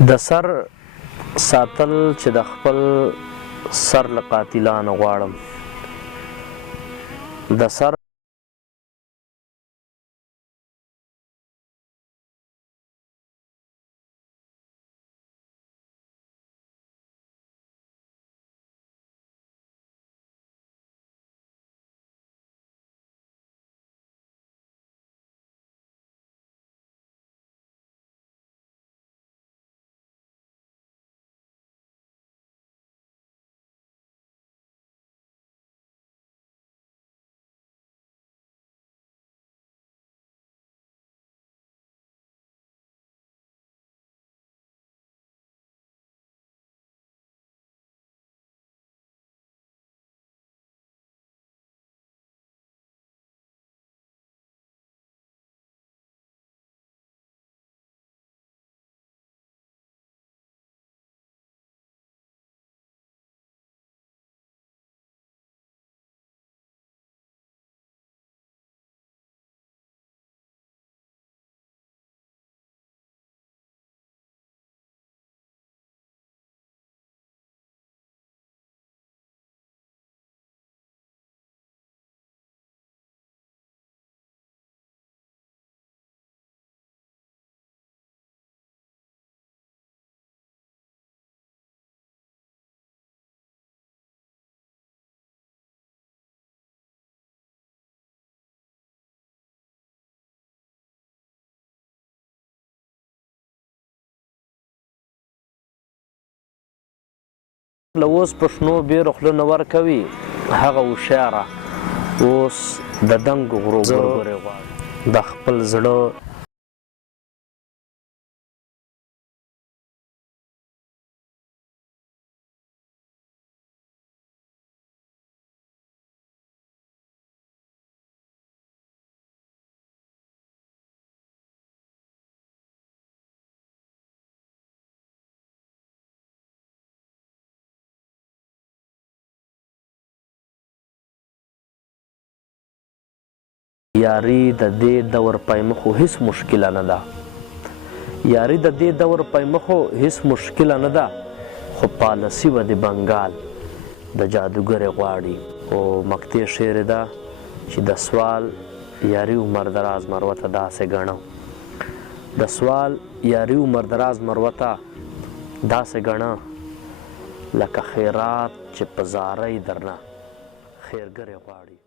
د سر ساتل چې د خپل سر له قاتلانو غواړم. د سر له اوس په شنو بیرو خوله نه ورکوي هغه هوښیاره اوس د دنګو غرو ګورګورې غواړي. د خپل زړه یاري د دې دور پیمخو هیڅ مشکله نه ده. یاري د دې دور پیمخو هیڅ مشکله نه ده، خو پالسي به د بنګال د جادوګرې غواړي. او مقطع شعر ده چې د سوال یاري عمر دراز مروه ته داسې ګڼم. د سوال یاري عمر دراز مروه ته داسې ګڼه لکه خیرات چې په زارۍ درنه خیرګرې غواړي.